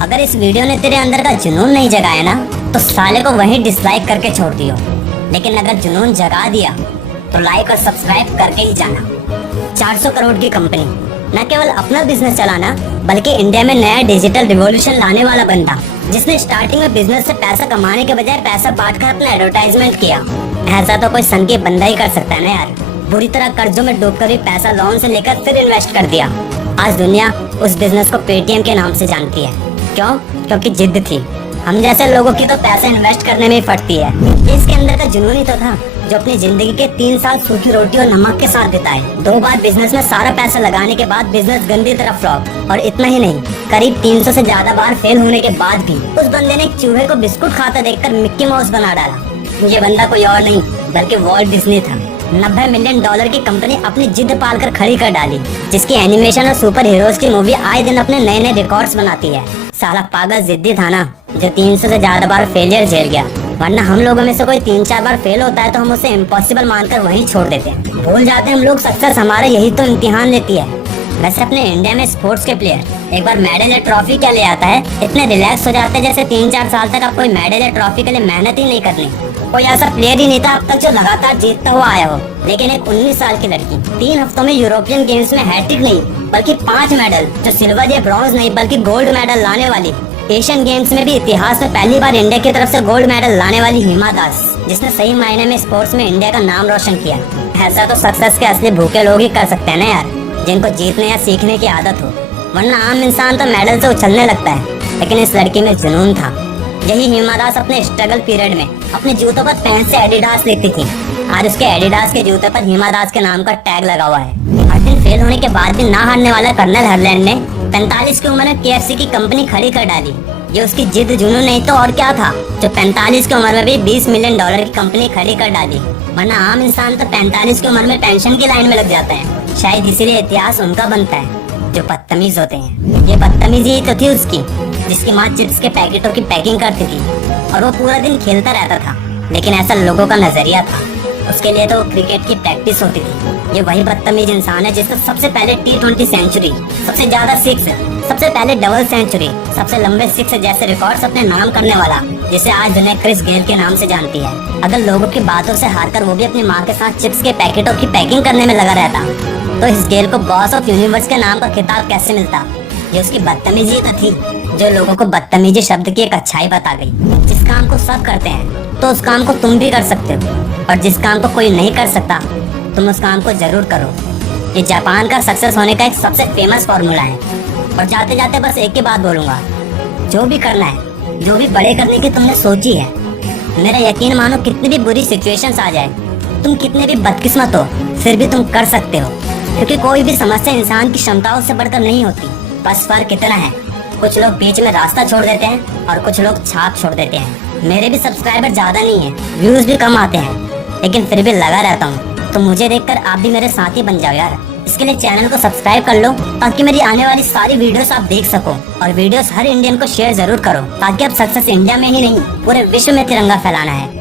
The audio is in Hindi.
अगर इस वीडियो ने तेरे अंदर का जुनून नहीं जगाया ना तो साले को वहीं डिसलाइक करके छोड़ दियो। लेकिन अगर जुनून जगा दिया तो लाइक और सब्सक्राइब करके ही जाना। 400 करोड़ की कंपनी, न केवल अपना बिजनेस चलाना बल्कि इंडिया में नया डिजिटल रिवॉल्यूशन लाने वाला बंदा, जिसने स्टार्टिंग में बिजनेस से पैसा कमाने के बजाय पैसा बांट कर अपना एडवर्टाइजमेंट किया। ऐसा तो कोई सन की बंदा ही कर सकता है ना यार। बुरी तरह कर्जों में डूबकर भी पैसा लोन से लेकर फिर इन्वेस्ट कर दिया। आज दुनिया उस बिजनेस को पेटीएम के नाम से जानती है। क्यों? क्योंकि जिद थी। हम जैसे लोगों की तो पैसा इन्वेस्ट करने में ही फटती है। इसके अंदर का जुनून ही तो था जो अपनी जिंदगी के 3 साल सूखी रोटी और नमक के साथ बिताए। 2 बार बिजनेस में सारा पैसा लगाने के बाद बिजनेस गंदी तरह फ्लॉप। और इतना ही नहीं, करीब 300 से ज्यादा बार फेल होने के बाद भी उस बंदे ने एक चूहे को बिस्कुट खाता देखकर मिक्की माउस बना डाला। ये बंदा कोई और नहीं बल्कि वॉल्ट डिज्नी था। $90 मिलियन की कंपनी अपनी जिद पालकर खड़ी कर डाली, जिसकी एनिमेशन और सुपर हीरोज की मूवी आए दिन अपने नए नए रिकॉर्ड्स बनाती है। साला पागल जिद्दी था ना जो 300 से ज्यादा बार फेलियर झेल गया। वरना हम लोगों में से कोई 3-4 बार फेल होता है तो हम उसे इम्पॉसिबल मानकर वहीं छोड़ देते हैं। भूल जाते हैं हम लोग सक्सेस हमारा यही तो इम्तिहान लेती है। वैसे अपने इंडिया में स्पोर्ट्स के प्लेयर एक बार मेडल या ट्रॉफी क्या ले आता है, इतने रिलैक्स हो जाते हैं जैसे 3-4 साल तक अब कोई मेडल या ट्रॉफी के लिए मेहनत ही नहीं करनी। कोई ऐसा प्लेयर ही नहीं था अब तक जो लगातार जीतता हुआ आया हो। लेकिन एक 19 साल की लड़की 3 हफ्तों में यूरोपियन गेम्स में हैट्रिक नहीं बल्कि 5 मेडल, जो सिल्वर या ब्रॉन्ज नहीं बल्कि गोल्ड मेडल लाने वाली। एशियन गेम्स में भी इतिहास में पहली बार इंडिया की तरफ से गोल्ड मेडल लाने वाली हिमा दास, जिसने सही मायने में स्पोर्ट्स में इंडिया का नाम रोशन किया। ऐसा तो सक्सेस के असली भूखे लोग ही कर सकते हैं ना यार, जिनको जीतने या सीखने की आदत हो। वरना आम इंसान तो मेडल से उछलने लगता है, लेकिन इस लड़की में जुनून था। यही हिमा दास अपने स्ट्रगल पीरियड में अपने जूतों पर पेन से एडिडास लिखती थी। आज उसके एडिडास के जूते पर हिमा दास के नाम का टैग लगा हुआ है। हर दिन फेल होने के बाद भी ना हारने वाला कर्नल हरलैंड ने 45 की उम्र में KFC की कंपनी खड़ी कर डाली। ये उसकी जिद जुनून नहीं तो और क्या था, जो 45 की उम्र में भी $20 मिलियन की कंपनी खड़ी कर डाली। वरना आम इंसान तो 45 की उम्र में पेंशन की लाइन में लग जाता है। शायद इसीलिए इतिहास उनका बनता है जो बदतमीज होते हैं। ये बदतमीजी ही तो थी उसकी, जिसकी माँ चिप्स के पैकेटों की पैकिंग करती थी और वो पूरा दिन खेलता रहता था। लेकिन ऐसा लोगों का नजरिया था। उसके लिए तो क्रिकेट की प्रैक्टिस होती थी। ये वही बदतमीज इंसान है जिसने सबसे पहले T20 सेंचुरी, सबसे ज्यादा 6, सबसे पहले डबल सेंचुरी, सबसे लंबे 6 जैसे रिकॉर्ड्स अपने नाम करने वाला, जिसे आज दुनिया क्रिस गेल के नाम से जानती है। अगर लोगों की बातों से हारकर वो भी अपनी माँ के साथ चिप्स के पैकेटों की पैकिंग करने में लगा रहता तो इस गेल को बॉस ऑफ यूनिवर्स के नाम का खिताब कैसे मिलता? ये उसकी बदतमीजी तो थी जो लोगों को बदतमीजी शब्द की एक अच्छाई बता गई। जिस काम को सब करते हैं तो उस काम को तुम भी कर सकते हो, और जिस काम को कोई नहीं कर सकता तुम उस काम को जरूर करो। ये जापान का सक्सेस होने का एक सबसे फेमस फॉर्मूला है। और जाते जाते बस एक ही बात बोलूंगा, जो भी करना है, जो भी बड़े करने की तुमने सोची है, मेरा यकीन मानो कितनी भी बुरी सिचुएशंस आ जाए, तुम कितने भी बदकिस्मत हो, फिर भी तुम कर सकते हो। क्योंकि कोई भी समस्या इंसान की क्षमताओं से बढ़कर नहीं होती। बस फर्क इतना है, कुछ लोग बीच में रास्ता छोड़ देते हैं और कुछ लोग छाप छोड़ देते हैं। मेरे भी सब्सक्राइबर ज्यादा नहीं है, व्यूज भी कम आते हैं, लेकिन फिर भी लगा रहता हूँ। तो मुझे देखकर आप भी मेरे साथी बन जाओ यार। इसके लिए चैनल को सब्सक्राइब कर लो ताकि मेरी आने वाली सारी वीडियोस आप देख सको। और वीडियोस हर इंडियन को शेयर जरूर करो ताकि अब सक्सेस इंडिया में ही नहीं पूरे विश्व में तिरंगा फैलाना है।